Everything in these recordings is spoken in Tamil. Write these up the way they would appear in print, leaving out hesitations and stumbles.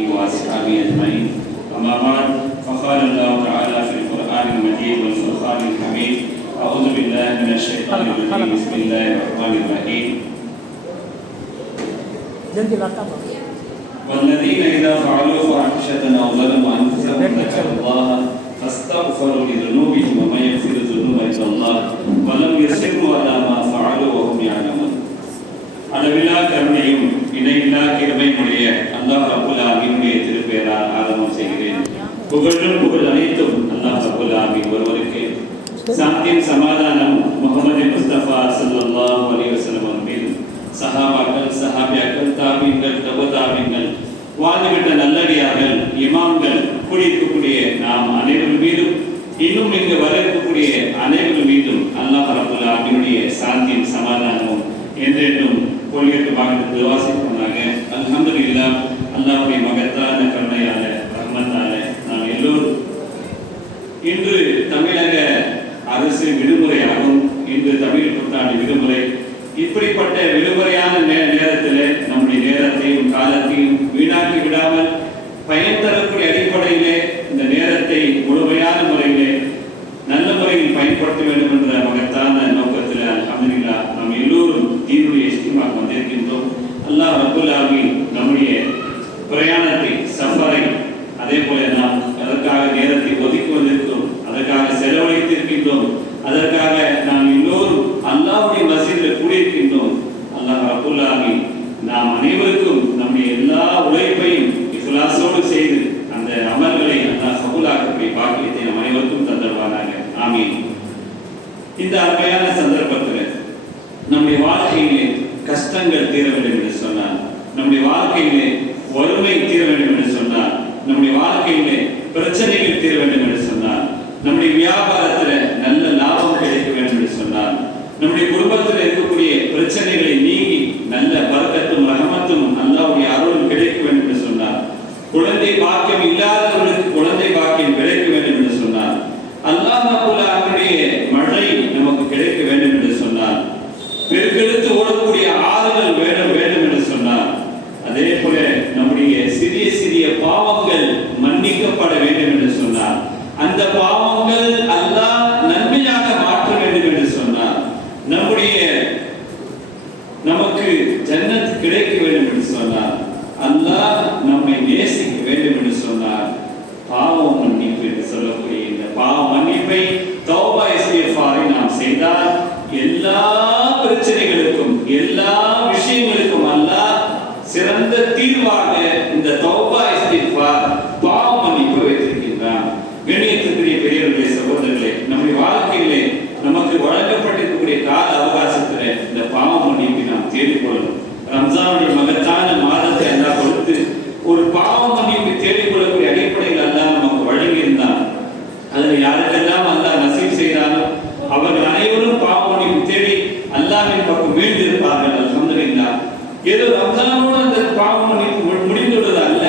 وأصحابه أجمعين. أما بعد فقال الله تعالى في القرآن المجيد والفرقان الحميد: أعوذ بالله من الشيطان الرجيم. بسم الله الرحمن الرحيم. والذين إذا فعلوا فاحشة أو ظلموا أنفسهم ذكروا الله فاستغفروا لذنوبهم ومن يغفر الذنوب إلا الله ولم يصروا على ما فعلوا وهم يعلمون. அளவில்லா கருணையும் இணையில்லா கிருபையுடைய அல்லாஹ் ரப்பல் ஆலமீனுடைய திருப்பெயரால் ஆரம்பம் செய்கிறேன். புகழும் புகழ் அனைத்தும் அல்லாஹ் ரப்பல் ஆலமீன் ஒருவருக்கே. சாந்தியும் சமாதானம் முஹம்மது முஸ்தபா ஸல்லல்லாஹு அலைஹி வஸல்லம் அவர்கள், சஹாபாக்கள், சஹாபியாக்கள், தாபீன்கள், தபதாபீன்கள், வாழ்ந்துவிட்ட நல்லடியார்கள், இமாம்கள், கூடியிருக்கக்கூடிய நாம் அனைவரும் மீதும், இன்னும் இங்கு வர இருக்கக்கூடிய அனைவரும் மீதும் அல்லாஹ் ரப்பல் ஆலமீனுடைய சாந்தியும் சமாதானமும் என்றென்றும் பொழியட்டுமாக துஆ செய்வாங்க. அல்ஹம்துலில்லாஹ், அல்லாஹ்வுடைய மகத்தான கருணையால ரஹ்மத்தால நாம் எல்லோரும் இன்று தமிழக அரசு விடுமுறையாகும். இன்று தமிழ் புத்தாண்டு விடுமுறை. இப்படிப்பட்ட விடுமுறையான நேரத்தில் நம்முடைய நேரத்தையும் காலத்தையும் வீணாக்கி விடாமல் பயன் தரக்கூடிய அடிப்படையிலே இந்த நேரத்தை முழுமையான முறையிலே நல்ல முறையில் பயன்படுத்த வேண்டும் என்ற மகத்தான நோக்கத்தில் அல்ஹம்துலில்லாஹ் நாம் எல்லோரும் தீனுடைய இஸ்திமாக்கு வந்திருக்கின்றோம். அல்லாஹ் ரப்பல் ஆலமீன் நம்முடைய பிரயாணத்தை, சஃபரை, அதே போல நாம் அதற்காக நேரத்தை ஒதுக்கி வந்திருக்கிறோம், அதற்காக செலவழித்திருக்கின்றோம், அதற்காக நாம் எல்லோரும் அல்லாஹ்வுடைய மஸ்ஜிதில் கூடியிருக்கின்றோம். அல்லாஹ் ரப்பல் ஆலமீன் நாம் அனைவருக்கும் நம்முடைய எல்லா உழைப்பையும் இஃப்லாஸோடு செய்து அந்த அமல்களை அல்லாஹ் கபூலாக்கக்கூடிய பாக்கியத்தை நம் அனைவருக்கும் தந்தருவானாக. ஆமீன். இந்த அருமையான சந்தர்ப்பத்தில் நம்முடைய வாழ்க்கையிலே கஷ்டங்கள் தீர வேண்டும் என்று சொன்னார், நம்முடைய வாழ்க்கையிலே வறுமை தீர வேண்டும் என்று சொன்னார், நம்முடைய வாழ்க்கையிலே பிரச்சனைகள் தீர வேண்டும் என்று சொன்னார், நம்முடைய வியாபாரத்தில் நல்ல லாபம் கிடைக்க வேண்டும் என்று சொன்னார், நம்முடைய குடும்பத்தில் இருக்கக்கூடிய பிரச்சனைகளை நீங்கி நல்ல பரக்கத்தும் ரஹமத்தும் அல்லாஹ்வுடைய அருளும் கிடைக்க வேண்டும் என்று சொன்னார், குழந்தை பாக்கியம் இல்லாதவர்களுக்கு குழந்தை பாக்கியம் கிடைக்க வேண்டும் என்று சொன்னார், அல்லாஹ் ரப்பல் ஆலமீனுடைய மழை நமக்கு கிடைக்க வேண்டும் என்று சொன்னார், பெருக்கெடுத்து ஓடக்கூடிய ஆறுகள் வேண்டும் என்று சொன்னார், அதே போல நம்முடைய சிறிய சிறிய பாவங்கள் மன்னிக்கப்பட வேண்டும் என்று சொன்னார், அந்த பாவங்கள் அல்லாஹ் நன்மையாக மாற்ற வேண்டும் என்று சொன்னார், நமக்கு ஜன்னத் கிடைக்க வேண்டும் என்று சொன்னார், அல்லாஹ் நம்மை நேசிக்க வேண்டும் என்று சொன்னார். பாவம் மன்னிப்பு என்று சொல்லக்கூடிய இந்த பாவ மன்னிப்பை, தௌபா இஸ்திக்ஃபாரை நாம் செய்தால் எல்லா பிரச்சனைகளுக்கும் எல்லா விஷயங்களுக்கும் அல்லாஹ் சிறந்த தீர்வாக இந்த தௌபா இஸ்திக்ஃபார், பாவ மன்னிப்பு வைத்திருக்கின்றான். கண்ணியத்துக்குரிய பெரியவர்களே, சகோதரர்களே, நம்முடைய வாழ்க்கையிலே நமக்கு வழங்கப்பட்டிருக்கக்கூடிய கால அவகாசத்தில் இந்த பாவ மன்னிப்பை நாம் தேடிக்கொள்ளணும். ரம்ஜானுடைய மகத்தான மாதத்தை அல்லாஹ் கொடுத்து ஒரு பாவ மன்னிப்பை தேடிக்கொள்ளக்கூடிய அடிப்படையில் அல்லாஹ் நமக்கு வழங்கியிருந்தான். அதில் யாருக்கெல்லாம் அல்லாஹ் நசீப் செய்தாலும் அவர்கள் அனைவரும் பாவ மன்னிப்பு தேடி அல்லாஹ்வின் பக்கம் மீண்டு இருப்பார்கள். அல்ஹம்துலில்லாஹ். ஏதோ ரம்ஜானோடு அந்த பாவ மன்னிப்பு முடிந்துள்ளது அல்ல,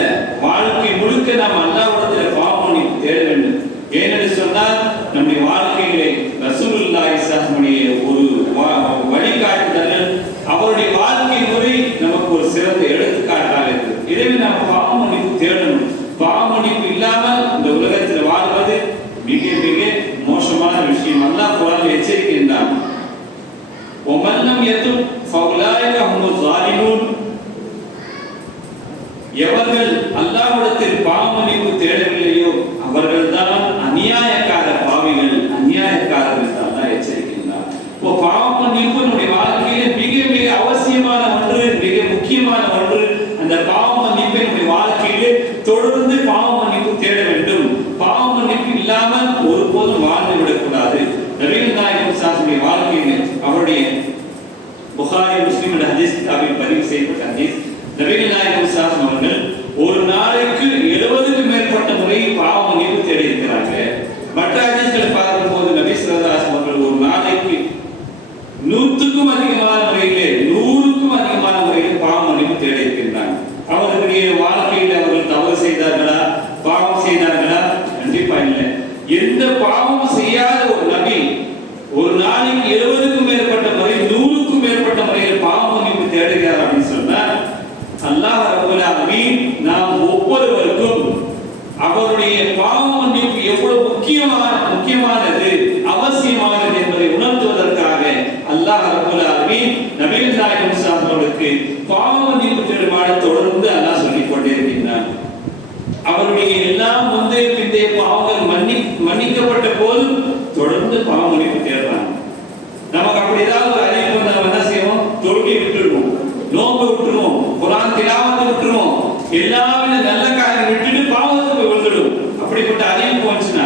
வாழ்க்கை முழுக்க நாம் அல்லாஹ்விடத்தில் பாவ மன்னிப்பு தேட வேண்டும். ஏனென்று சொன்னால் நம்முடைய வாழ்க்கையிலே ரசூலுல்லாஹி ஸல்லல்லாஹு ஒரு வழிகாட்டுதல், அவருடைய வாழ்க்கை முறை நமக்கு ஒரு சிறந்த எடுத்துக்காட்டாக இருக்கு. எனவே நாம் பாவ மன்னிப்பு தேடணும். பாவ மன்னிப்பு இல்லாமல் இந்த உலகத்தில் வாழ்வது மிக மிக மோசமான விஷயம். அல்லாஹ் குர்ஆனில் எச்சரிக்கின்றான், وَمَنْ لَمْ يَتُبْ فَأُولَٰئِكَ هُمُ الظَّالِمُونَ. எவர்கள் அல்லாஹ்விடத்தில் பாவ மன்னிப்பு தேடவில்லையோ அவர்கள்தான் அநியாயக்கார பாவிகள், அநியாயக்காரர்கள் என்று அல்லாஹ் எச்சரிக்கின்றார். இப்போ பாவ மன்னிப்பு நம்முடைய வாழ்க்கையிலே மிக மிக அவசியமான ஒன்று, மிக முக்கியமான ஒன்று. அந்த பாவ மன்னிப்பை நம்முடைய வாழ்க்கையிலே தொடர்ந்து பாவ மன்னிப்பு தேட வேண்டும். பாவ மன்னிப்பு இல்லாமல் ஒருபோதும் வாழ்ந்து விடக்கூடாது. நபிகள் நாயகம் ஸல்லல்லாஹு வாழ்க்கையிலே அவருடைய புகாரி முஸ்லிம் ஹதீஸ் கிதாபில் பதிவு செய்யப்பட்ட ஹதீஸ், நபிகள் நாயகம் ஸல்லல்லாஹு அவர்கள் ஒரு நாளைக்கு 70க்கும் மேற்பட்ட முறை பாவ மன்னிப்பு தேடி இருக்கிறாங்க. மற்ற ஹதீஸ்களை பார்க்கும்போது நபி ஸல்லல்லாஹு அவர்கள் ஒரு நாளைக்கு 100க்கும் அதிகமான முறையிலே 100க்கும் அதிகமான முறையில் பாவ மன்னிப்பு தேடி இருக்கின்றாங்க. அவர்களுடைய வாழ்க்கையில் அவர்கள் தவறு செய்தார்களா, அவருடைய பாவ மன்னிப்பு எவ்வளவு முக்கியமானது அவசியமானது என்பதை உணர்த்துவதற்காக அல்லாஹ் ரப்பல் ஆலமீன் நபிகள் நாயகம் ஸல்லல்லாஹு பாவ மன்னிப்பு தேடுமாறு தொடர்ந்து அல்லாஹ் சொல்லிக் கொண்டிருக்கிறார். அவருடைய எல்லா முந்தைய பிந்தைய பாவங்கள் மன்னிக்கப்பட்ட போது தொடர்ந்து பாவ மன்னிப்பு தேடுறாங்க. நமக்கு அப்படி ஏதாவது ஒரு அறிவு வந்தா நம்ம என்ன செய்வோம்? தொழுகை விட்டுடுவோம், நோன்பு விட்டுருவோம், குர்ஆன் திலாவத்தை விட்டுருவோம், எல்லாவித நல்ல காரியம் விட்டுட்டு பாவத்துக்கு போய் விழுந்துடுவோம். அப்படிப்பட்ட அறிவு வந்துச்சுன்னா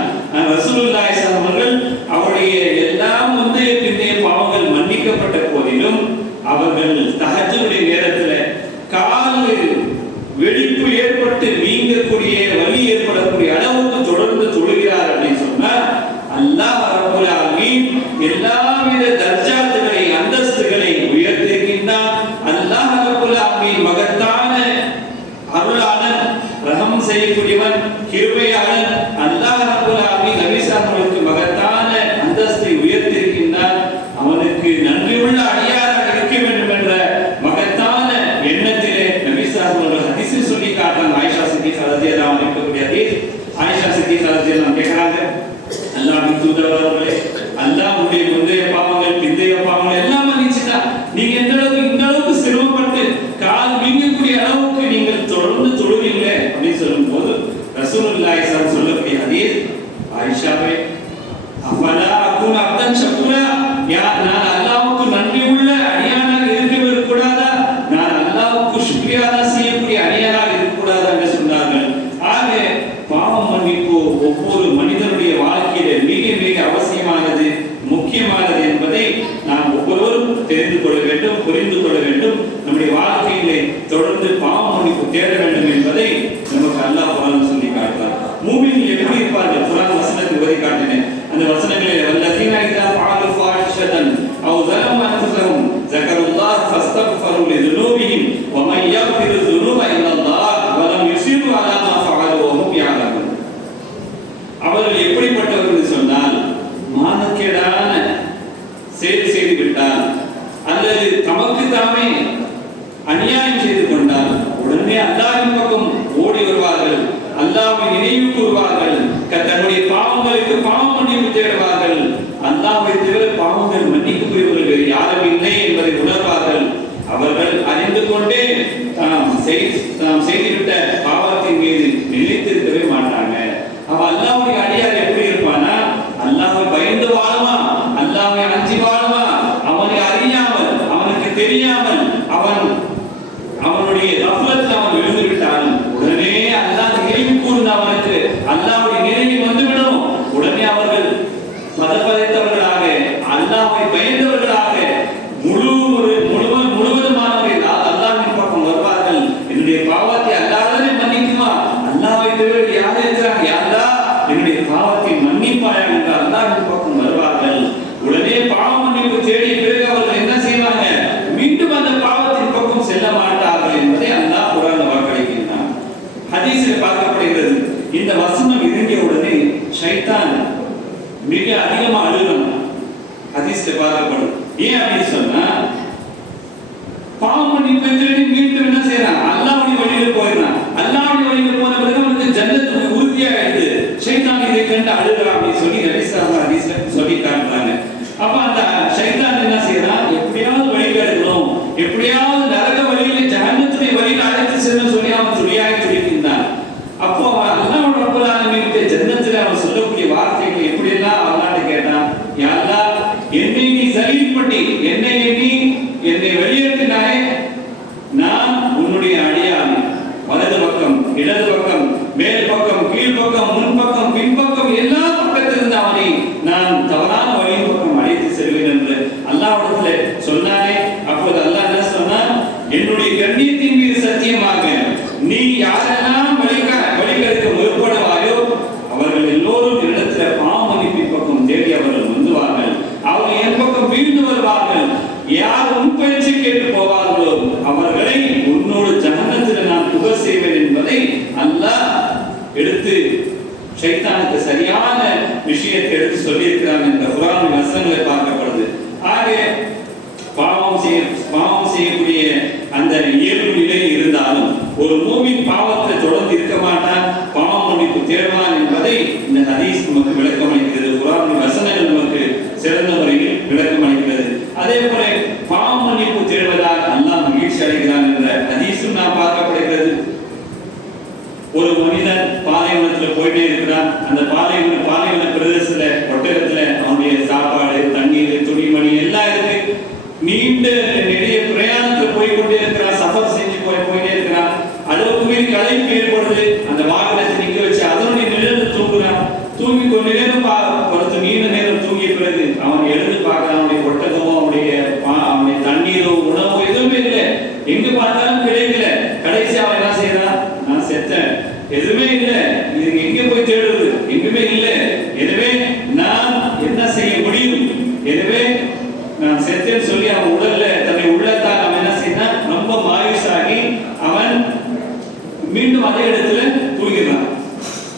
ரசூலுல்லாஹி ஸல்லல்லாஹு அலைஹி வஸல்லம் அவருடைய எல்லா முந்தைய பிந்தைய பாவங்கள் மன்னிக்கப்பட்ட போதிலும் அவர்கள் தஹஜ்ஜுடைய நேரத்துல கால் வெடிப்பு ஏற்பட்டு நீங்கக்கூடிய வலி ஏற்படக்கூடிய அளவுக்கு தொடர்ந்து தொழுகிறார் அப்படின்னு சொன்னா அல்லாஹ் ரப்பல் ஆலமீன் எல்லாவித தர்ஜாத்துகளை அந்தஸ்துகளை உயர்த்திருக்கின்றார். அல்லாஹ் ரப்பல் ஆலமீன் மகத்தான அருளாளன், ரஹம் செய்யக்கூடியவன், கிருபையாளன். அல்லாஹ் ரப்பல் ஆலமீன் நபி ஸல்லல்லாஹு மகத்தான அந்தஸ்தை உயர்த்திருக்கின்றார். அவனுக்கு நன்றியுள்ள அடியாராக இருக்க வேண்டும் என்ற மகத்தான எண்ணத்திலே நபி ஸல்லல்லாஹு ஹதீஸில் சொல்லி காட்டுறாங்க. ஆயிஷா சித்திகா ரலியல்லாஹு அன்ஹா இருக்கக்கூடிய ஹதீஸ். ஆயிஷா சித்திகா ரலியல்லாஹு அன்ஹா கேக்குறாங்க, அல்லாஹ்வின் தூதர் அவர்களே, அல்லாஹ்வுடைய முந்தைய பாவங்கள் பிந்தைய பாவங்கள் எல்லாம் மன்னிச்சிட்டா, நீங்க இந்த அளவுக்கு சிரமப்பட்டு கால் வீங்கக்கூடிய அளவுக்கு நீங்கள் தொடர்ந்து தொழுவீங்க அப்படின்னு சொல்லும்போது ரசூலுல்லாஹி ஸல்லல்லாஹு அலைஹி வஸல்லம் சொல்லக்கூடிய ஹதீஸ், ஆயிஷாவே அஃபலா அகுன அப்தன் ஷகுரா, நான் அல்லாஹ்வுக்கு நன்றி உள்ள அடியானாக இருக்கவே கூடாதா? நான் அல்லாஹ்வுக்கு ஷுக்ரியா செய்யக்கூடிய அடியானாக இருக்க கூடாதா என்று சொன்னார்கள். ஆக பாவம் மன்னிப்பு ஒவ்வொரு மனிதனுடைய வாழ்க்கையில மிக மிக அவசியமானது, முக்கியமானது என்பதை நாம் ஒவ்வொருவரும் தெரிந்து கொள்ள வேண்டும், புரிந்து கொள்ள வேண்டும். நம்முடைய வாழ்க்கையிலே தொடர்ந்து பாவ மன்னிப்பு தேட வேண்டும் என்பதை நமக்கு அல்லாஹ் குர்ஆனில் சொல்லி காட்டுறார். மூமின்கள் எப்படி இருப்பார்கள்? குர்ஆன் வசனத்தை உரை காட்டினேன். அந்த வசனங்களில் வல்லதீன இதா ஃபஅலு ஃபாஹிஷதன் அவ் ஸலமு அன்ஃபுஸஹும் ஸக்கருல்லாஹ் ஃபஸ்தக்ஃபரு லிதுனூபிஹிம் வ மன் யக்ஃபிரு ஸுனூப இல்லல்லாஹ் வ லம் யுஸிரு அலா மா ஃபஅலு வ ஹும் யஅலமூன். அவர்கள் எப்படிப்பட்டவர்கள் என்று சொன்னால், மானக்கேடான செயல் செய்து விட்டால் அல்லது தமக்கு தாமே அநியாயம் செய்து கொண்டால் உடனே அல்லாஹ்வின் பக்கம் ஓடி வருவார்கள், அல்லாஹ்வை நினைவு கூறுவார்கள், தன்னுடைய பாவங்களுக்கு பாவ மன்னிப்பு தேடுவார்கள். அல்லாஹ்வை தவிர பாவங்கள் மன்னிக்கக்கூடியவர்கள் வேறு யாரும் இல்லை என்பதை உணர்வார்கள். அவர்கள் அறிந்து கொண்டே தாம் செய்துவிட்ட பாவத்தின் மீது நிலைத்திருக்கவே மாட்டாங்க. அவ அல்லாஹ்வுடைய அடியார் எப்படி இருப்பானா? அல்லாஹ்வை பயந்து வாழுமா, அல்லாஹ்வை அஞ்சி வாழுமா, அவனை அறியாமல் அவனுக்கு தெரியாமல் அவனுடைய கஃலத்தில் அவன் விழுந்து விட்டான். உடனே அல்லாஹ் நினைவு கூர்ந்து அவனுக்கு அல்லாஹ்வுடைய நினைவு வந்துவிடும். உடனே அவர்கள் பதப்பதைத்தவர்களாக, அல்லாஹ்வை பயந்தவர்களாக முழுவதுமானவர்கள் அல்லாஹ்வின் பக்கம் வருவார்கள். என்னுடைய பாவத்தை அல்லாஹ்வே மன்னிக்குமா? அல்லாஹ்வை தவிர யார் இருக்கிறாங்க? யா அல்லாஹ், என்னுடைய பாவத்தை மன்னிப்பாயாக என்று அல்லாஹ்வின் பக்கம் வருவார்கள். உடனே பாவ மன்னிப்பு தேடிய பிறகு அவர்கள் என்ன செய்வாங்க? மீண்டும் அந்த பாவத்தின் பக்கம் செல்ல மாட்டார்கள் என்பதை அல்லாஹ் குர்ஆனில் வாக்களிக்கின்றான். ஹதீஸில் பார்க்கப்படுகிறது, இந்த வசனம் இறங்கிய உடனே ஷைத்தான் மிக அதிகமா அழுகிறான். ஹதீஸில் பார்க்கப்படும். ஏன் அப்படின்னு சொன்னா, பாவ மன்னிப்பு தேடி மீண்டும் என்ன செய்யறான்? அல்லாஹ்வுடைய வழியில் போயிடுறான். அல்லாஹ்வுடைய வழியில் போன பிறகு அவனுக்கு ஜன்னத்துக்கு உறுதியாயிடுது. ஷைத்தான் இதை கண்டு அழுகிறான் அப்படின்னு சொல்லி நபி ஸல்லல்லாஹு அலைஹி வஸல்லம் சொல்லி காட்டுறாங்க. அப்ப அந்த ஷைத்தான் என்ன செய்யறான்? எப்படியாவது வழி கெடுக்கணும், எப்படியாவது நரக வழியில ஜஹன்னத்துடைய வழியில் அழைத்து செல்லும் சொல்லி அவன் துணியாக துடிக்கின்றான். அப்போ அல்லாஹ் ரப்பல் ஆலமீன் ஜன்னத்தில் அவன் சொல்லக்கூடிய வார்த்தைகள் எப்படியெல்லாம் அல்லாஹ்ட்ட கேட்டான். யா அல்லாஹ், என்னை நீ சலீல் பண்ணி என்னை வெளியேற்றினாய், நான் உன்னுடைய அடியான். வலது பக்கம், இடது பக்கம், மேல் பக்கம், கீழ் பக்கம், முன் பக்கம், பின்பக்கம், எல்லா பக்கத்திலிருந்து அவனை நான் தவறான வழியின் பக்கம் அழைத்து செல்வேன் என்று அல்லாஹ்விடத்திலே சொன்னானே. அப்போது அல்லாஹ் என்ன சொன்னான்? என்னுடைய கண்ணியத்தின் மீது சத்தியமாக நீ யாரெல்லாம் வழிகெடுக்க முற்படுவாயோ அவர்கள் எல்லோரும் என்னிடத்தில் பாவ மன்னிப்பின் பக்கம் தேடி அவர்கள் வந்துவார்கள். அவர்கள் என் பக்கம் வீழ்ந்து வருவார்கள். யார் உன் பேச்சை கேட்டு போவார்களோ அவர்களை உன்னோடு ஜஹன்னத்தில் நான் புக செய்வேன் என்பதை அல்லாஹ் எடுத்து ஷைத்தானுக்கு சரியான விஷயத்தை எடுத்து சொல்லி இருக்கிறான் என்ற குர்ஆன் வசனங்களை பார்க்கப்படுது. ஆக பாவம் செய்யக்கூடிய அந்த இயல்பு நிலை இருந்தாலும் ஒரு மூமின் பாவத்தை தொடர்ந்து இருக்க மாட்டான், பாவம் மன்னிப்பு தேடுவான் என்பதை இந்த ஹதீஸ் நமக்கு விளக்கம் அளிக்கிறது. குர்ஆனின் வசனங்கள் நமக்கு சிறந்த முறையில் விளக்கம் அளிக்கிறது. அதே போல பாவ மன்னிப்பு தேடுவதால் அல்லாஹ் மகிழ்ச்சி அடைகிறான் என்ற ஹதீஸும் நாம் பார்க்கப்படுகிறது. ஒரு மனிதன் பாலைவனத்துல போயிட்டே இருக்கிறான். அந்த பாலைவன பிரதேசத்துல ஒட்டகத்துல அவனுடைய சாப்பாடு, தண்ணீர், துணிமணி எல்லாம் இருக்கு. நீண்ட நெடிய பிரயாணத்துல போய்கொண்டே இருக்கிறான். சஃபர் செஞ்சு போயிட்டே இருக்கிறான். அளவுக்கு மீறி களைப்பு ஏற்படுது. அந்த வாகனத்தை நிக்க வச்சு அதனுடைய நிழல் தூங்குறான். தூங்கி கொஞ்ச நேரம் படுத்து நீண்ட நேரம் தூங்கிய பிறகு அவன் எழுந்து பார்க்கிறான். அவனுடைய ஒட்டகமோ அவனுடைய தண்ணீரோ உணவோ எதுவுமே இல்லை. எங்க பார்த்தாலும் கிடைக்கல. கடைசி அவன் என்ன செய்யறான்? நான் செத்தேன், எதுவுமே இல்லை, இது எங்க போய் தேடுறது, எங்குமே இல்லை. எனவே நான் என்ன செய்ய முடியும்? எனவே நான் செத்தேன்னு சொல்லி அவன் உடல்ல தன்னை உள்ளத்தால் அவன் என்ன செய்தான்? ரொம்ப மாயுசாகி அவன் மீண்டும் அதே இடத்துல தூங்கிடுறான்.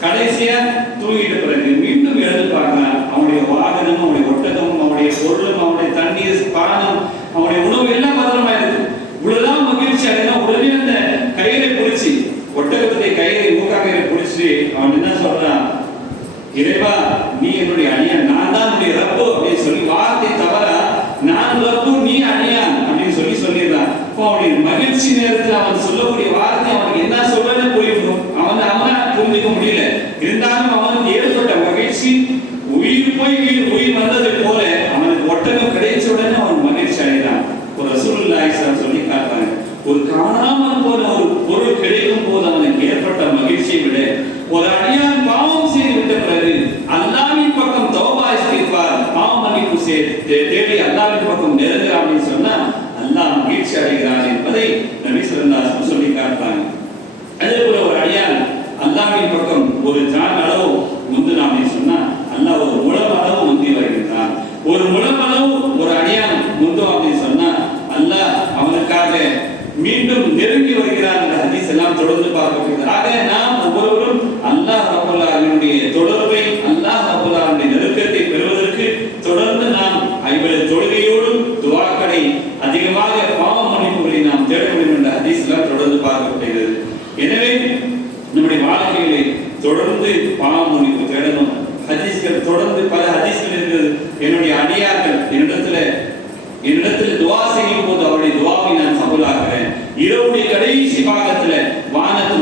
கடைசியா தூங்கிட்ட பிறகு மீண்டும் எழுந்து பார்க்கிறான். அவனுடைய வாகனமும் அவனுடைய ஒட்டகமும் அவனுடைய பொருளும் அவனுடைய தண்ணீர், பானம், அவனுடைய உணவு எல்லாம் பத்திரமா இருக்கு. இவ்வளவுதான் மகிழ்ச்சி அடைந்தா உடனே அந்த கயிறை பிடிச்சி, ஒட்டகத்துடைய கயிறை மூக்காக்கயிறை பிடிச்சி அவன் என்ன சொல்றான்? இறைவா, நீ என்னுடைய அடியான், நான் தான் உன்னுடைய ரப்பு அப்படின்னு சொல்லி வார்த்தை தவற நான் ரப்பு நீ அடியான் அப்படின்னு சொல்லிடுறான். அவனுடைய மகிழ்ச்சி நேரத்தில் அவன் சொல்லக்கூடிய வார்த்தை அவனுக்கு என்ன சொல்றன்னு புரியும். அவனா புரிஞ்சுக்க முடியல. இருந்தாலும் அவனுக்கு ஏற்பட்ட மகிழ்ச்சி உயிர் போய் உயிர் வந்ததை போல அவனுக்கு ஒட்டகம் கிடைச்ச உடனே அவன் மகிழ்ச்சி அடைகிறான். ஒரு ரசூலுல்லாஹி ஸல்லல்லாஹு சொல்லி காட்டுறாங்க, ஒரு காணாமல் போன ஒரு பொருள் கிடைக்கும் போது அவனுக்கு ஏற்பட்ட மகிழ்ச்சியை விட ஒரு அடியான் பாவம் செய்து விட்ட பிறகு அல்லாஹ்வின் பக்கம் தௌபா இஸ்திக்பார் பாவம் மன்னிப்பு தேடி அல்லாஹ்வின் பக்கம் நெருங்குறான் அப்படின்னு சொன்னா அல்லாஹ் மகிழ்ச்சி அடைகிறான் என்பதை நபி ஸல்லல்லாஹு அலைஹி வஸல்லம் சொல்லி காட்டுறாங்க. அதே போல ஒரு அடியான் அல்லாஹ்வின் பக்கம் ஒரு ஜான் அளவு முந்தினான் அப்படின்னு சொன்னா அல்லாஹ் ஒரு முழம் அளவு முந்தி வருகிறான். ஒரு முழம் அளவு ஒரு அடியான் முந்தோம் அப்படின்னு சொன்னா அல்லாஹ் அவனுக்காக மீண்டும் நெருங்கி வருகிறான் என்ற ஹதீஸ் எல்லாம் தொடர்ந்து பார்க்கப்படுகிறது. ஆக நாம் ஒவ்வொருவரும் அல்லாஹ் ரப்பல் ஆலமீனுடைய தொடர்பை, அல்லாஹ் ரப்பல் ஆலமீனுடைய நெருக்கத்தை பெறுவதற்கு தொடர்ந்து நாம் ஐவேளை தொழுகையோடும் துஆக்களை அதிகமாக பாவ மன்னிப்புகளை நாம் தேட வேண்டும் என்ற ஹதீஸ் எல்லாம் தொடர்ந்து பார்க்கப்படுகிறது. எனவே நம்முடைய வாழ்க்கையிலே தொடர்ந்து பாவ மன்னிப்பு தேடணும். ஹதீஸ்கள் தொடர்ந்து பல ஹதீஸ்கள் இருக்கிறது. என்னுடைய அடியார்கள் என்னிடத்துல துஆ செய்யும் போது அவருடைய துஆவை நான் கபூலாக்குறேன். இரவுடைய கடைசி பாகத்துல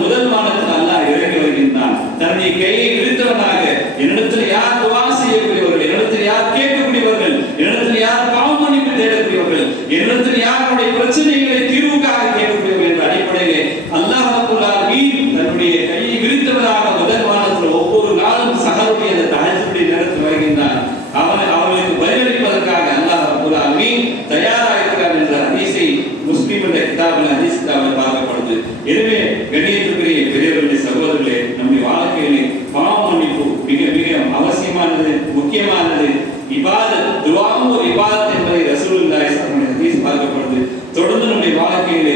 முதல் வானத்தில் அல்லாஹ் இறங்கி வருகின்றான். தன்னுடைய கையை விரித்தவனாக என்னிடத்துல யார் துஆ செய்யக்கூடியவர்கள், என்னிடத்தில் யார் கேட்கக்கூடியவர்கள், என்னிடத்தில் யார் பாவ மன்னிப்பு தேடக்கூடியவர்கள், என்னிடத்தில் யாருடைய பிரச்சனைகளை தீர்வுக்காக கேட்கக்கூடியவர்கள் என்ற அடிப்படையிலே அல்லாஹ் ரப்பல் ஆலமீன் தன்னுடைய கையை விரித்தவனாக முதல் வானத்தில் ஒவ்வொரு நாளும் சஹருடைய அந்த தஹஜ்ஜுடைய நேரத்தில் வருகின்றான். அவர்களுக்கு பதிலளிப்பதற்காக அல்லாஹ் ரப்பல் ஆலமீன் தயாராக இருக்கிறார் என்ற ஹதீஸை முஸ்லிம் என்ற கிதாபில் ஹதீஸ் கிதாபில் பார்க்கப்படுது. எனவே கண்ணியத்துக்குரிய பெரியவர்களே, சகோதரர்களே, நம்முடைய வாழ்க்கையிலே பாவ மன்னிப்பு மிக மிக அவசியமானது, முக்கியமானது. இபாதத், துஆவும் ஒரு இபாதத் என்பதை ரசூலுல்லாஹி ஸல்லல்லாஹு அலைஹி வஸல்லம் ஹதீஸ் பார்க்கப்படுது. தொடர்ந்து நம்முடைய வாழ்க்கையிலே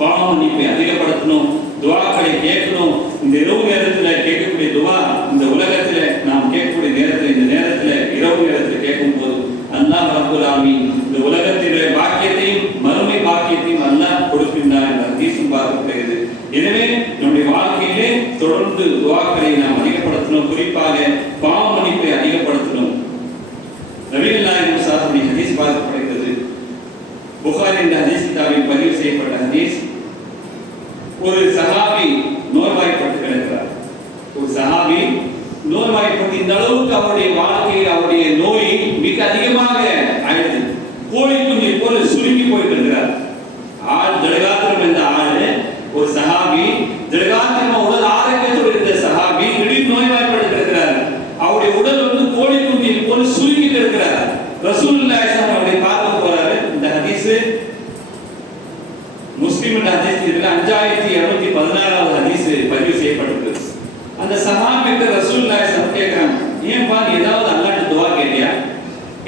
பாவ மன்னிப்பை அதிகப்படுத்தணும், துஆக்களை கேட்கணும். இந்த இரவு நேரத்தில் கேட்கக்கூடிய துஆ இந்த உலகத்தில் நாம் கேட்கக்கூடிய நேரத்தில், இந்த நேரத்தில் இரவு நேரத்தில் கேட்கும் போது அல்லாஹ் ரப்பல் ஆலமீன் இந்த உலகத்தினுடைய பாக்கியத்தையும் மறுமை பாக்கியத்தையும் அல்லாஹ் கொடுக்கின்றார் என்ற ஹதீஸும் பார்க்கப்படுகிறது. எனவே நம்முடைய வாழ்க்கையிலே தொடர்ந்து துஆக்களை நாம் அதிகப்படுத்தணும். குறிப்பாக பாவ மன்னிப்பை அதிகப்படுத்தணும். நபிகள் நாயகம் ஸல்லல்லாஹு அலைஹி ஹதீஸ் பார்க்கப்படுகிறது. புகாரி என்ற ஹதீஸ் கிதாபில் பதிவு செய்யப்பட்ட ஹதீஸ். ஒரு சஹாபி நோய்வாய்ப்பட்டு கிடக்கிறார். ஒரு சஹாபி நோய்வாய்ப்பட்டு இந்த அளவுக்கு அவருடைய வாழ்க்கையில் அவருடைய நோய் மிக அதிகமாக ஆயிடுது. கோழி குஞ்சை போல சுருங்கி போயிட்டு இருக்கிறார். ஆள் திடகாத்திரம் என்ற ஆளு, ஒரு சஹாபி திடகாத்திரமா உடல் ஆரோக்கியத்தோடு இருந்த சஹாபி திடீர் நோய்வாய்ப்பட்டு கிடக்கிறார். அவருடைய உடல் கோழி குஞ்சை போல சுருங்கி கிடக்கிறார். ரசூலுல்லாஹி ஸல்லல்லாஹு அலைஹி வஸல்லம் பார்க்க போறாரு. இந்த ஹதீஸ் முஸ்லிம் என்ற ஹதீஸ் 5216வது ஹதீஸ் பதிவு செய்யப்பட்டிருக்கு. அந்த சஹாபிக்கு ரசூலுல்லாஹி ஸல்லல்லாஹு அலைஹி வஸல்லம் கேக்குறாங்க, ஏன்பா நீ ஏதாவது அல்லாஹ்ட்ட துஆ கேட்டியா?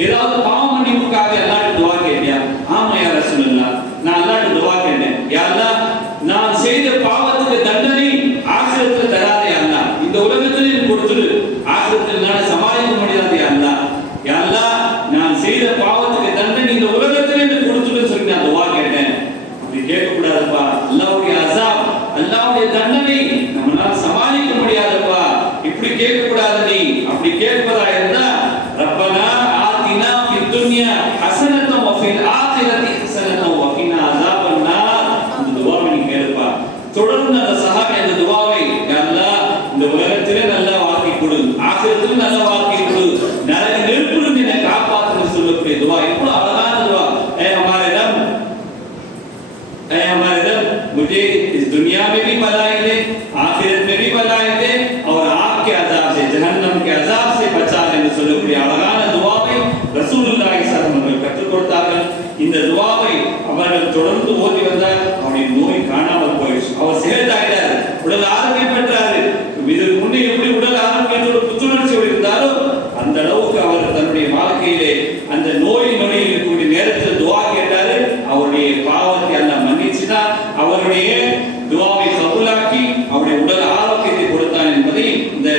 ஏதாவது பாவ மன்னிப்புக்காக அல்லாஹ்ட்ட துஆ கேட்டியா? ஆமா யா ரசூலுல்லாஹ், நான் அல்லாஹ்ட்ட துஆ கேட்டேன். யா அல்லாஹ், நான் செய்த பாவத்துக்கு தண்டனை ஆகிரத்தில் தராதே அல்லாஹ், இந்த உலகத்தில் எனக்கு கொடுத்துடு, ஆகிரத்தில் நான் சமாளிக்க முடியாது யா அல்லாஹ். யா அல்லாஹ், நான் செய்த பாவத்துக்கு தண்டனை இந்த உலகத்தில் எனக்கு கொடுத்துடுன்னு சொல்லி நான் துஆ கேட்டேன். அப்படி கேட்கக்கூடாதுப்பா. அல்லாஹ்வுடைய அஸாப், அல்லாஹ்வுடைய தண்டனை நம்மளால சமாளிக்க முடியாதுப்பா. தொடர்ந்து ஓதி வந்தார். அவருடைய நோய் காணாமல் போயிடுச்சு. அவர் சேதாயிட்டார், உடல் ஆரோக்கியம் பெற்றாரு. இதற்கு முன்னே எப்படி உடல் ஆரோக்கியத்தோடு புத்துணர்ச்சியோடு இருந்தாரோ அந்த அளவுக்கு அவர் தன்னுடைய வாழ்க்கையிலே அந்த நோய் நொடியில் இருக்கக்கூடிய நேரத்தில் துவா கேட்டாரு. அவருடைய பாவத்தை எல்லாம் மன்னிச்சுனா அவருடைய துவாவை கபூலாக்கி அவருடைய உடல் ஆரோக்கியத்தை கொடுத்தான் என்பதை இந்த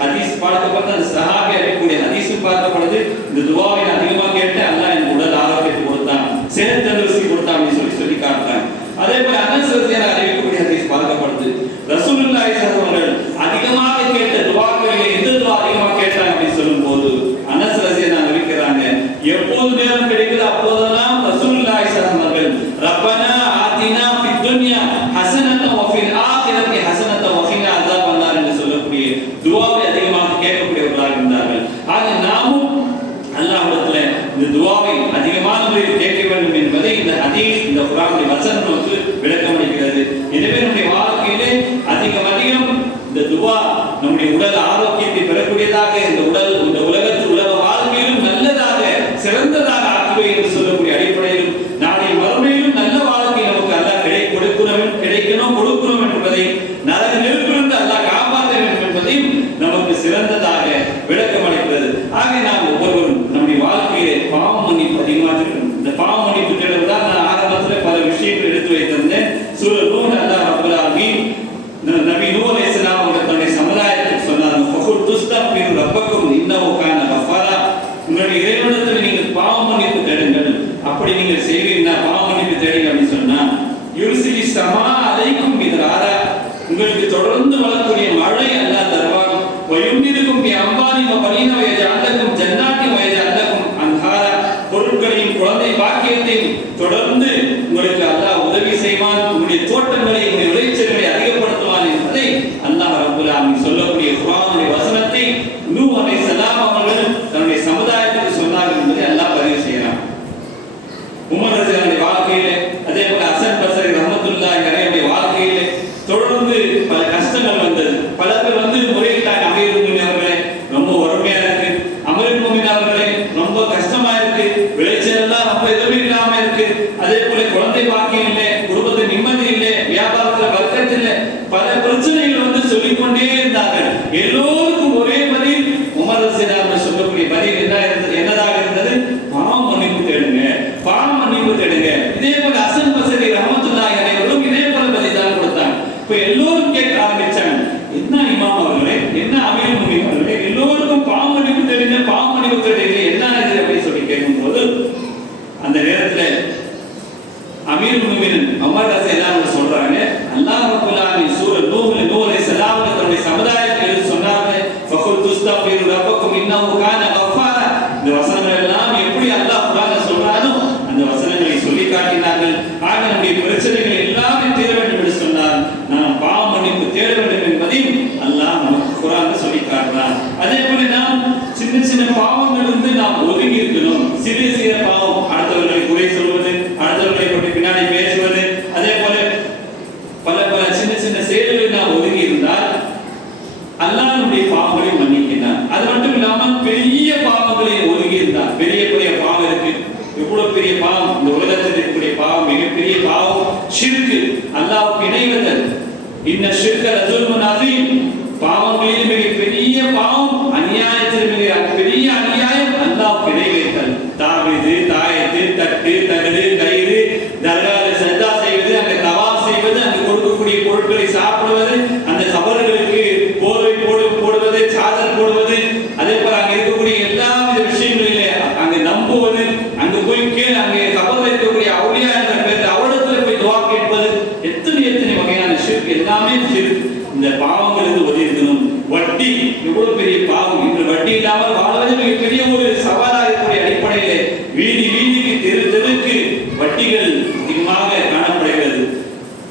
ஹதீஸ் பார்க்கப்பட்ட அந்த சஹாபி அறியக்கூடிய ஹதீஸும் பார்க்கப்படுது. இந்த துவாவை அதிகமாக கேட்டு அல்லாஹ் எனக்கு உடல் ஆரோக்கியத்தை கொடுத்தான், செஹத் தந்தருஸ்தி கொடுத்தான் அப்படின்னு சொல்லி காட்டுறாங்க. அதே போல அனஸ் ரலியல்லாஹு அன்ஹு அறிவிக்கக்கூடிய ஹதீஸ் பார்க்கப்படுது. ரசூலுல்லாஹி ஸல்லல்லாஹு அலைஹி வஸல்லம் அதிகமாக கேட்ட துவாக்களிலே எந்த துவா அதிகமாக கேட்டாங்க அப்படின்னு சொல்லும்போது அனஸ் ரலியல்லாஹு அன்ஹு அறிவிக்கிறாங்க, எப்போது நேரம் கிடைக்குது அப்போதெல்லாம் ரசூலுல்லாஹி ஸல்லல்லாஹு அலைஹி வஸல்லம் ரப்பனா ஆதினா ஃபித் துன்யா ஹஸனத்தன் வ ஃபில் ஆகிரத்தி ஹஸனத்தன் வ கினா அஸாபன்னார் என்று சொல்லக்கூடிய துவாவை அதிகமாக கேட்கக்கூடியவர்களாக இருந்தார்கள். ஆக நாமும் அல்லாஹ்விடத்துல இந்த துவாவை அதிகமான முறையில் கேட்க வேண்டும் என்பதை இந்த ஹதீஸ், இந்த குர்ஆனுடைய வசனம் நமக்கு விளக்கமளிக்கிறது. எனவே நம்முடைய வாழ்க்கையிலே அதிகம் இந்த துவா நம்முடைய உடல் ஆரோக்கியத்தை பெறக்கூடியதாக, இந்த உலகத்தில் உலக வாழ்க்கையிலும் நல்லதாக சிறந்ததாக ஆக்குவே என்று சொல்லக்கூடிய அடிப்படையில் நாளை மறுமையிலும் நல்ல வாழ்க்கை நமக்கு அல்லாஹ் கொடுக்கணும் என்பதை, நரக நெருப்பிலிருந்து அல்லாஹ் காப்பாற்ற வேண்டும் என்பதையும் நமக்கு சிறந்ததாக விளக்கம் அளிக்கிறது. ஆக நாம் ஒவ்வொருவரும் நம்முடைய வாழ்க்கையிலே பாவ மன்னிப்பு அதிகமாக இருக்கணும். இந்த பாவ மன்னிப்பு தேடுவதால் நான் ஆரம்பத்தில் பல விஷயங்கள் எடுத்து வைத்திருந்தேன். சூரா நூஹ் அல்லாஹ் ரப்பல் ஆலமீன் நபி நூஹ் அலைஹிஸ்ஸலாம் அவர்கள் தன்னுடைய சமுதாயத்துக்கு சொன்னார்கள், ஃபகுல் துஸ்தக்பிரு ரப்பக்கும் இன்னஹு கான கஃபாரா. உங்களுடைய இறைவனிடத்தில் நீங்கள் பாவ மன்னிப்பு தேடுங்கள். அப்படி நீங்கள் செய்வீங்கன்னா பாவ மன்னிப்பு தேடுங்க அப்படின்னு சொன்னா யுர்சிலி ஸமா அலைக்கும் மித்ராரா, உங்களுக்கு தொடர்ந்து வரக்கூடிய மழை அல்லாஹ் தருவான். வயும்திதுக்கும் பி அம்வாலின் வ பனீன வ யஜஅலக்கும் ஜன்னாத்தின் வ யஜஅலக்கும் அன்ஹாரா, பொருட்களையும் குழந்தை பாக்கியத்தையும் தொடர்ந்து உங்களுக்கு அல்லாஹ் உதவி செய்வான். உங்களுடைய தோட்டங்களை, உங்களுடைய விளைச்சல்களை அதிகப்படுத்துவான் என்பதை அல்லாஹ் ரப்பல் ஆலமீன் சொல்லக்கூடிய குர்ஆனுடைய வசனத்தை நூஹ் அலைஹிஸ்ஸலாம் அவர்கள் தன்னுடைய சமுதாயத்துக்கு சொன்னார்கள் என்பதை அல்லாஹ் பதிவு செய்கிறான். உமர் ரலியல்லாஹு வாழ்க்கையிலே, அதே போல ஹசன் பஸ்ரி ரஹ்மத்துல்லாஹி அலைஹி வாழ்க்கையிலே தொடர்ந்து பல கஷ்டங்கள் வந்தது. பல பேர் முறையிட்டாங்க, அமீருல் முஃமினீன் அவர்களே ரொம்ப வறுமையா இருக்கு, அமீருல் முஃமினீன் அவர்களே ரொம்ப கஷ்டமா இருக்கு, விளைச்சல் எல்லாம் ரொம்ப எதுவுமே இல்லாம இருக்கு, அதே போல குழந்தை பாக்கியம் இல்லை, குடும்பத்தில் நிம்மதி இல்லை, வியாபாரத்துல பரக்கத் இல்லை, பல பிரச்சனைகள் சொல்லிக்கொண்டே இருந்தார்கள். எல்லோருக்கும் ஒரே பதில் உமர் ரலியல்லாஹு சொல்லக்கூடிய பதில் என்னதாக இருந்தது? பாவ மன்னிப்பு தேடுங்க, பாவ மன்னிப்பு தேடுங்க. இதே போல ஹசன் பஸ்ரி ரஹ்மத்துல்லாஹி அலைஹி இதே போல பதில் தான் கொடுத்தாங்க. இப்ப எல்லோரும் கேட்க ஆரம்பிச்சாங்க, என்ன இமாம் அவர்களே, என்ன அமீருல் முஃமினீன் அவர்களே, எல்லோருக்கும் பாவ மன்னிப்பு தேடுங்க, பாவ மன்னிப்பு தேடுங்க, என்ன இது அப்படின்னு சொல்லி கேட்கும்போது அந்த நேரத்துல அமீருல் முஃமினீன் உமர் ரலியல்லாஹு அன்ஹு சொல்றாங்க, அல்லாஹ் ரப்பல் ஆலமீன் சூரா நூஹ் அலைஹிஸ்ஸலாம் தன்னுடைய சமுதாயத்துக்கு சொன்னாங்க, ஃபகுல் துஸ்தக்பிரு ரப்பக்கும் இன்னஹு கான கஃபாரா. இந்த வசனங்கள் எல்லாம் எப்படி அல்லாஹ் குர்ஆன்ல சொல்றானோ அந்த வசனங்களை சொல்லி காட்டினார்கள். ஆக நம்முடைய பிரச்சனைகள் எல்லாமே தீர வேண்டும் என்று சொன்னார். நாம் பாவ மன்னிப்பு தேட வேண்டும் என்பதையும் அல்லாஹ் நமக்கு குர்ஆன்ல சொல்லி காட்டுறான். அதே போல நாம் சின்ன சின்ன பாவங்கள் நாம் ஒதுங்கி இருக்கணும். சிறிய சிறிய பாவம், அடுத்தவர்களை குறை சொல்வது, அடுத்தவர்களை பற்றி பின்னாடி பேசுவது, அதே போல பல பல சின்ன சின்ன செயல்களில் நாம் ஒதுங்கி இருந்தால் அல்லாஹ் நம்முடைய பாவங்களை மன்னிக்கிறான். அது மட்டும் இல்லாமல் பெரிய பாவங்களை ஒதுங்கி இருந்தால், பெரிய பெரிய பாவம் இருக்கு, எவ்வளவு பெரிய பாவம், இந்த உலகத்தில் இருக்கக்கூடிய பாவம் மிகப்பெரிய பாவம் ஷிர்க், அல்லாஹ்வுக்கு இணை வைத்தல். இன்ன ஷிர்க லஸுல்முன் அதீம், பாவங்களில் மிகப்பெரிய பாவம், அநியாயத்தில் மிக பெரிய அநியாயம் அல்லாஹ்வுக்கு இணை வைத்தல். தாவீது, தாயத்து, தட்டு, தகடு, கயிறு, தர்கால சஜ்தா செய்வது, அங்கே தவாப் செய்வது, அங்கே கொடுக்கக்கூடிய பொருட்களை சாப்பிடுவது, அந்த கபர்களுக்கு போர்வை போடுவது, சாதல் போடுவது, அதே போல அங்கே இருக்கக்கூடிய எல்லா வித விஷயங்களிலே அங்கே நம்புவது, அங்கு போய் அங்கே கபர்ல இருக்கக்கூடிய அவுலியா என்ற பேர் அவரிடத்துல போய் துவா கேட்பது, எத்தனை வகையான ஷிர்க், எல்லாமே ஷிர்க். இந்த பாவங்களுக்கு ஒதுங்கி இருக்கணும். வட்டி எவ்வளவு பெரிய பாவம், இன்று வட்டி இல்லாமல் வாழ்வது மிகப்பெரிய ஒரு சவாலாக இருக்கக்கூடிய அடிப்படையிலே வீதிக்கு தெருக்கு வட்டிகள் அதிகமாக காணப்படுகிறது.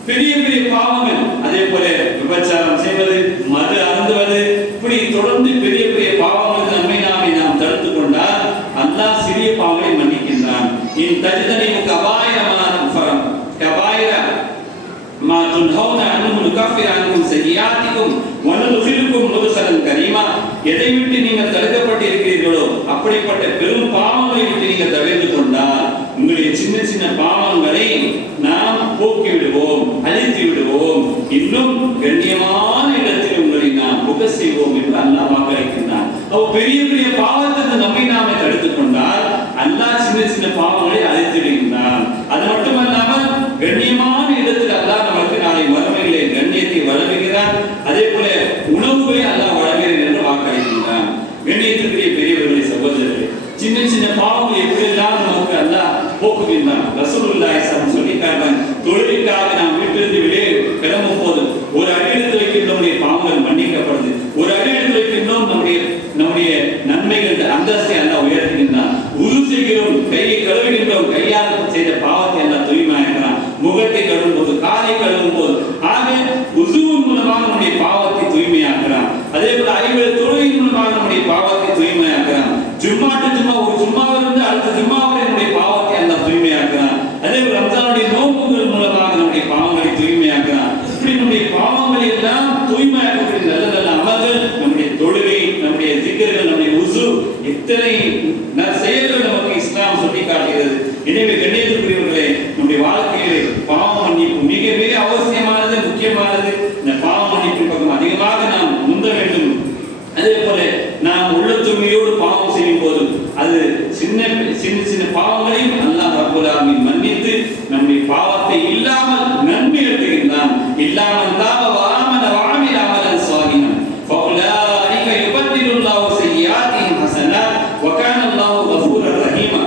பெரிய பெரிய பாவங்கள், அதே போல விபச்சாரம் செய்வது, மது அருந்துவது, இப்படி தொடர்ந்து பெரிய பெரிய பாவங்களுக்கு நாம் தடுத்து கொண்டால் அல்லாஹ் சிறிய பாவங்களை மன்னிக்கின்றான். இன் தஜ்தனிபு கபாயிர மா துன்ஹவுன அன்ஹு நுகஃபிர் அன்கும் சய்யிஆத்திக்கும் வ நுத்கிலுக்கும் முத்கலன் கரீமா. எதை விட்டு நீங்கள் தடுக்கப்பட்டு இருக்கிறீர்களோ அப்படிப்பட்ட பெரும் பாவங்களை விட்டு நீங்கள் தவிர்த்து கொண்டால் உங்களுடைய சின்ன சின்ன பாவங்களை இன்னும் கண்ணியமான இடத்தில் உங்களை நாம் புக செய்வோம் என்று அல்லாஹ் வாக்களிக்கின்றான். பெரிய பெரிய பாவத்திற்கு நம்மை நாமே தடுத்துக் கொண்டால் அல்லாஹ் சின்ன சின்ன பாவங்களை அழித்திடுகின்றான். அது மட்டுமல்லாமல் கண்ணியமான இடத்தில் அல்லாஹ் நமக்கு நாளை மறுமையிலே கண்ணியத்தை வழங்குகிறான். அதே போல உணவுகளை அல்லாஹ் வழங்குகிறேன் என்று வாக்களிக்கின்றான். கண்ணியத்திற்குரிய பெரியவர்களை, சகோதரர்களே, சின்ன சின்ன பாவங்கள் எப்படியெல்லாம் நமக்கு அல்லாஹ் போக்குகின்றான். ரசூலுல்லாஹி ஸல்லல்லாஹு அலைஹி வஸல்லம் சொல்லி காட்டுறாங்க, தொழுகைக்காக நாம் வீட்டிலிருந்து வெளியே கிளம்பும் போது ஒரு அடி எடுத்து வைக்கின்ற நம்முடைய பாவங்கள் மன்னிக்கப்படுது. ஒரு அடி எடுத்து வைக்கின்றோம், நம்முடைய நன்மைகள் அந்தஸ்தை அல்லாஹ் உயர்த்துகின்றான். உது செய்கிறோம், கையை கழுவுகின்றோம், கையால் செய்த பாவத்தை எல்லாம் தூய்மையாகிறான். முகத்தை கழுவும் போது, காலை கழுவும் போது, ஆக உதுவின் மூலமாக நம்முடைய பாவத்தை தூய்மையாகிறான். அதே போல ஐவேளை தொழுகையின் மூலமாக நம்முடைய பாவத்தை தூய்மையாகிறான். ஜும்மாட்டு ஜும்மா ஒரு ஜும்மாவிலிருந்து அடுத்த ஜும்மாவுடைய நம்முடைய பாவத்தை எல்லாம் தூய்மையாகிறான். அதே போல ரம்ஜானுடைய நோன்புகள் மூலமாக நம்முடைய பாவங்களை தூய்மையாகிறான். இப்படி நம்முடைய பாவங்களை எல்லாம் தூய்மையாக்கக்கூடிய நல்ல நல்ல அமல்கள், நம்முடைய தொழுகை, நம்முடைய திக்ர்கள், நம்முடைய உசு, இத்தனை செயல்கள் நமக்கு இஸ்லாம் சொல்லி காட்டுகிறது. எனவே கண்ணியத்துக்குரியவர்களே, நம்முடைய வாழ்க்கையிலே பாவ மன்னிப்பு மிக மிக அவசியமானது, முக்கியமானது. இந்த பாவ மன்னிப்பின் பக்கம் அதிகமாக நாம் முந்த வேண்டும். அதே போல நாம் உள்ள தூய்மையோடு பாவம் செய்யும் போது அது சின்ன சின்ன பாவங்களையும் அல்லாஹ் ரப்பல் ஆலமீன் மன்னித்து நம்முடைய பாவத்தை இல்லாமல் நன்மை எடுத்துகின்றான். இல்லாமல் தாவ வஆமன வஅமில அமலன் ஸாலிஹன் ஃபஉலாயிக யுபத்திலுல்லாஹு ஸய்யிஆத்திஹிம் ஹஸனாத் வகான அல்லாஹு கஃபூரர் ரஹீமா.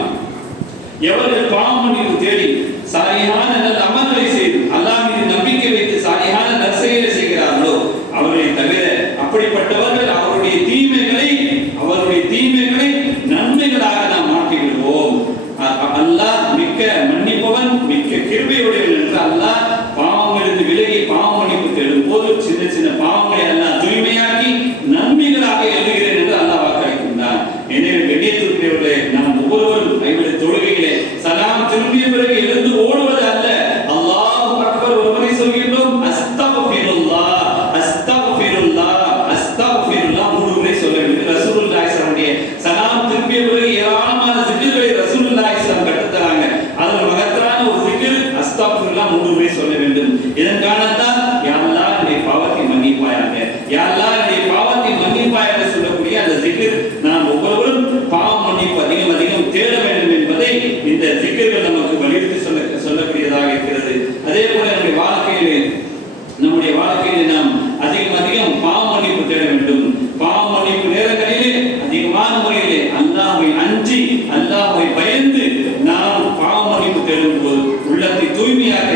எவர்கள் பாவ மன்னிப்பு தேடி சாலிஹான நல்ல அமல்களை செய்து அல்லாஹ் மீது நம்பிக்கை வைத்து சாலிஹான நற்செயலை செய்கிறார்களோ அவர்களை தவிர அப்படிப்பட்டவர்கள் அவருடைய தீமைகளை நன்மைகளாக நாம் மாற்றி விடுவோம். அல்லாஹ் மிக்க மன்னிப்பவன், மிக்க கிருபையுடையவன் என்று அல்லாஹ் பாவங்களுக்கு விலகி பாவ மன்னிப்பு தேடும் போது சின்ன சின்ன பாவங்களை அல்லாஹ் தூய்மையாக்கி நன்மைகளாக எழுதுகிறேன் என்று அல்லாஹ் வாக்களிக்கின்றான். எனவே கண்ணியத்திற்குரியவர்களே, நாம் ஒவ்வொருவரும் ஐவேளை தொழுகையிலே சலாம் திரும்பிய பிறகு எழுந்து ஓடுவது அல்ல, அல்லாஹு அக்பர் ஒரு முறை சொல்கின்றோம், அஸ்தக்ஃபிருல்லாஹ் அஸ்தக்ஃபிருல்லாஹ் அஸ்தக்ஃபிருல்லாஹ் மூன்று முறை சொல்ல வேண்டும். ரசூலுல்லாஹி ஸல்லல்லாஹு அலைஹி வஸல்லம் சலாம் திரும்பிய பிறகு ஏராளமான zikirகளை ரசூலுல்லாஹி ஸல்லல்லாஹு அலைஹி வஸல்லம் கற்றுத் தராங்க. அதில் மகத்தான ஒரு zikr அஸ்தக்ஃபிருல்லாஹ் மூன்று முறை சொல்ல வேண்டும். இதன் காரணத்தால் யா அல்லாஹ் என்னுடைய பாவத்தை மன்னிப்பாயாக, யா அல்லாஹ் என்னுடைய பாவத்தை மன்னிப்பாயாக சொல்லக்கூடிய அந்த zikr நாம் ஒவ்வொருவரும் பாவ மன்னிப்பு அதிகம் அதிகம் தேட வேண்டும் என்பதை இந்த zikர்கள் நமக்கு வலியுறுத்தி சொல்லக்கூடியதாக இருக்கிறது. அதே போல நம்முடைய வாழ்க்கையிலே நாம் அதிகம் அதிகம் பாவ மன்னிப்பு தேட வேண்டும். பாவ மன்னிப்பு நேரங்களிலே அதிகமான முறையிலே அல்லாஹ்வை அஞ்சி அல்லாஹ்வை பயந்து நாம் பாவ மன்னிப்பு தேடும் போது உள்ளத்தை தூய்மையாக்க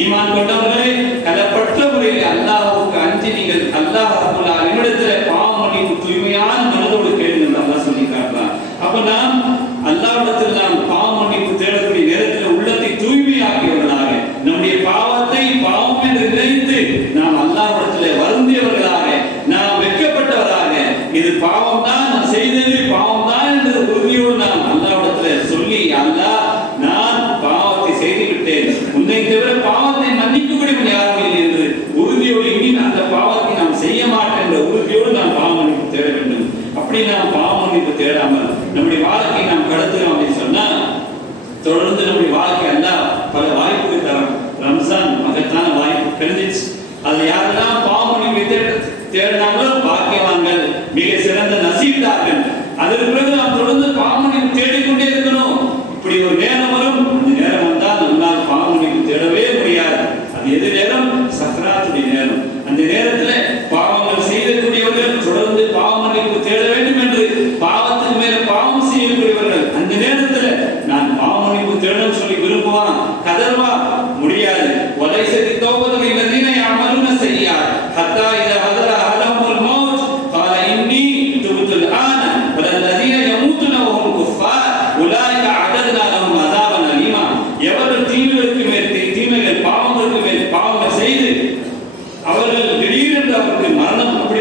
ஈமான் கொண்டவர்களே, கலப்பற்ற முறையில் அல்லாஹ்வுக்கு அஞ்சி நீங்கள் அல்லாஹ் ரப்பல் ஆலமீனிடத்தில் பாவ மன்னிப்பு தூய்மையான மனதோடு கேளுங்கள் அல்லாஹ் சொல்லி காட்டுறான். அப்ப நாம் அல்லாஹ்விடத்தில் நாம் பாவ மன்னிப்பு தேடக்கூடிய நேரத்தில் உள்ளத்தை தூய்மையாக்கியவர்களாக, நம்முடைய பாவத்தை பாவம் என்று நினைத்து நாம் அல்லாஹ்விடத்தில் வருந்தியவர்களாக, நாம் வெட்கப்பட்டவராக, இது பாவம் தான், நான் செய்தது பாவம் தான் என்ற உறுதியோடு நாம் அல்லாஹ்விடத்தில் சொல்லி, அல்லாஹ் நான் பாவத்தை செய்து விட்டேன், உன்னை தவிர பாவத்தை மன்னிக்கக்கூடிய யாரும் இல்லை என்று உறுதியோடு, இனி அந்த பாவத்தை நாம் செய்ய மாட்டேன் என்ற உறுதியோடு நாம் பாவ மன்னிப்பு தேட வேண்டும். அப்படி நாம் பாவ மன்னிப்பு தேடாமல் நம்முடைய வாழ்க்கையை நாம் கடத்துகிறோம் அப்படின்னு சொன்னா தொடர்ந்து நம்முடைய வாழ்க்கை எல்லாம் பல வாய்ப்புகள் தரும். ரம்ஜான் மகத்தான வாய்ப்பு கிடைச்சிச்சு. அதுல யாரெல்லாம் பாவ மன்னிப்பு தேடினாங்களோ பாக்கியவான்கள், மிக சிறந்த நசீப்தார்கள். அதற்கு பிறகு நாம் தொடர்ந்து பாவ மன்னிப்பு தேடிக்கொண்டே இருக்கணும். இப்படி ஒரு நேரம் வரும், அந்த நேரம் வந்தால் நம்மால் பாவ மன்னிப்பு தேடவே முடியாது. அது எது நேரம்? சக்ராத்துடைய நேரம். அந்த நேரத்துல பாவங்கள் செய்யக்கூடியவர்கள் தொடர்ந்து பாவ மன்னிப்பு தேட வேண்டும் என்று பாவத்துக்கு மேல பாவம் செய்யக்கூடியவர்கள் அந்த நேரத்துல நான் பாவ மன்னிப்பு தேடணும் சொல்லி விரும்புவான், கதர்வா முடியாது. வலைசதி தௌபத்துல் லதீன யஅமலுன ஸய்யிஆத் ஹத்தா இதா ஹதர அஹலஹுல் மௌத் قال இன்னி துபுத்துல் ஆன வலல்லதீன யமூதுன வஹும் குஃபார் உலாயிக அஅதனா லஹும் அஸாபன் அலீமா. எவர்கள் தீமைகளுக்கு மேல் பாவங்களுக்கு மேல் பாவங்கள் செய்து அவர்கள் திடீரென்று அவருக்கு மரணம் அப்படி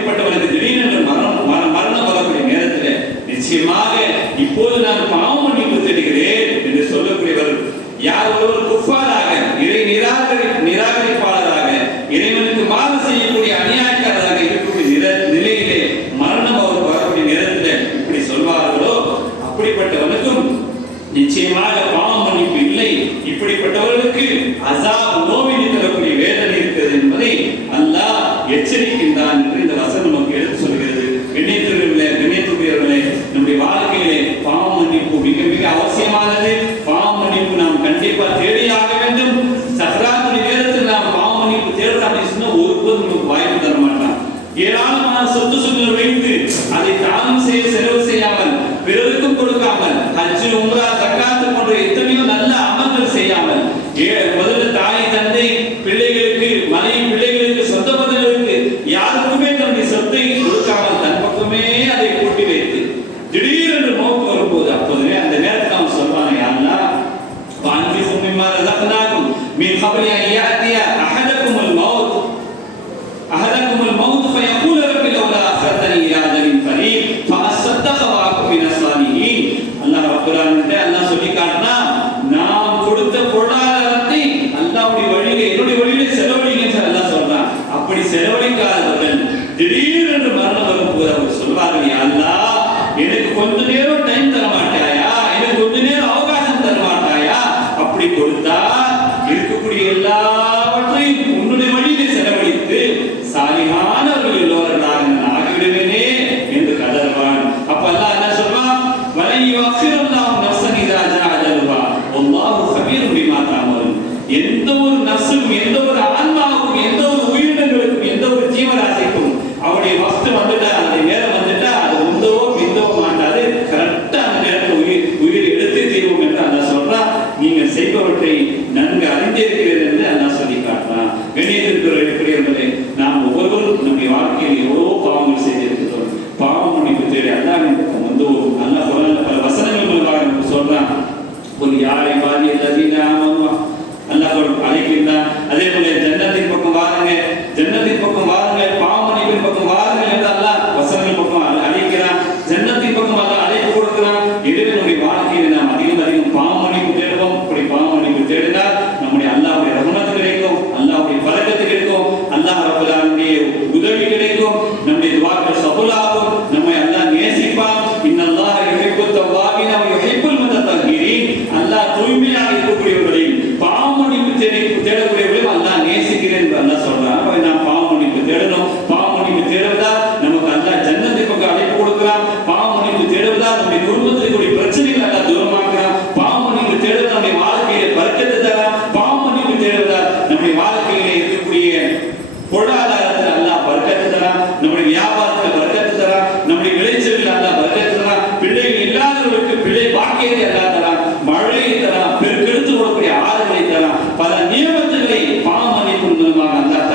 சாலிஹானவர்கள் உள்ளவர்களாக நான் ஆகிவிடுவேனே என்று கதறுவான். அப்ப அல்லாஹ் என்ன சொல்றான்? வலை யுஅக்கிருல்லாஹு நஃப்ஸன் இதா ஜாஅ அஜலுஹா வல்லாஹு கபீரும் பிமா தஅமலூன். எந்த ஒரு நஃப்ஸுக்கும், எந்த ஒரு ஆன்மாவுக்கும், எந்த ஒரு உயிரினங்களுக்கும், எந்த ஒரு ஜீவராசிக்கும் அவருடைய வக்து வந்துட்டா, அந்த நேரம் வந்துட்டா, அது உந்தவோ பிந்தவோ மாட்டாது. கரெக்டா அந்த நேரத்தில் உயிர் எடுத்து தீர்வோம் என்று அல்லாஹ் சொல்றான். நீங்கள் செய்பவற்றை நன்கு அறிந்திருக்கிறீர்கள் என்று அல்லாஹ் சொல்லி காட்டுறான். கண்ணியத்திற்குரியவர்களே, நாம் ஒவ்வொருவரும் நம்முடைய வாழ்க்கையில் எவ்வளவோ பாவங்கள் செய்திருக்கிறோம். பாவம் மன்னிப்பு தேடி அல்லாஹ்வின் பக்கம் வந்தோம். அல்லாஹ் குர்ஆன்ல பல வசனங்கள் மூலமாக நமக்கு சொல்றான். குல் யா இபாதி அல்லதீன ஆமனு, அல்லாஹ் அழைக்கிறான். அதே போல ஜன்னத்தின் பக்கம் வாருங்க, ஜன்னத்தின் பக்கம் வாருங்க, பாவ மன்னிப்பின் பக்கம் வாருங்கள் என்று அல்லாஹ் வசனங்கள் பக்கம் அழைக்கிறான். ஜன்னத்தின் பக்கம் அல்லாஹ் அழைப்பு கொடுக்கிறான். இறைவனுடைய வாழ்க்கையில் நாம் அதிகம் அதிகம் பாவ மன்னிப்பு தேடுவோம். அப்படி பாவ மன்னிப்பு தேடினால் நம்முடைய அல்லாஹ்வுடைய ரஹ்மத் கிடைக்கும், அல்லாஹ்வுடைய பரக்கத்து கிடைக்கும், அல்லாஹ் ரப்பல் ஆலமீனுடைய உதவி கிடைக்கும், நம்முடைய துஆக்கள் கபூலாகும், நம்மை அல்லாஹ் நேசிப்பான். இன்னல்லாஹ யுஹிப்புத் தவ்வாபீன வ யுஹிப்புல் முத்தத்தஹிரீன். அல்லாஹ் தூய்மையாக இருக்கக்கூடியவர்களையும் பாவ மன்னிப்பு தேடக்கூடியவர்களையும் அல்லாஹ் நேசிக்கிறேன் என்று அல்லாஹ் சொல்றான். நாம் பாவ மன்னிப்பு தேடணும். பாவ மன்னிப்பு தேடுவதால் நமக்கு அல்லாஹ் ஜன்னத்தின் பக்கம் அழைப்பு கொடுக்கிறான். பாவ மன்னிப்பு தேடுவதால் நம்முடைய குடும்பத்தில் இருக்கக்கூடிய பிரச்சனைகள் அல்லாஹ் தூரமாக்குறான். பாவ மன்னிப்பு தேடுவதால் நம்முடைய வாழ்க்கையில பரக்கத்து தரான். பாவ மன்னிப்பு தேடுவதால் நம்முடைய வாழ்க்கையில இருக்கக்கூடிய பொருளாதாரத்தில் அல்லாஹ் பரக்கத்து தரான். நம்முடைய வியாபாரத்தில் பரக்கத்து தரான். நம்முடைய விளைச்சல்கள் அல்லாஹ் பரக்கத்து தரான். பிள்ளைகள் இல்லாதவர்களுக்கு பிள்ளை பாக்கியத்தை அல்லாஹ் தரான். மழையை தரான். பெருக்கெடுத்து ஓடக்கூடிய ஆறுகளை தரான். பல நியமத்துகளை பாவ மன்னிப்பு மூலமாக அல்லாஹ்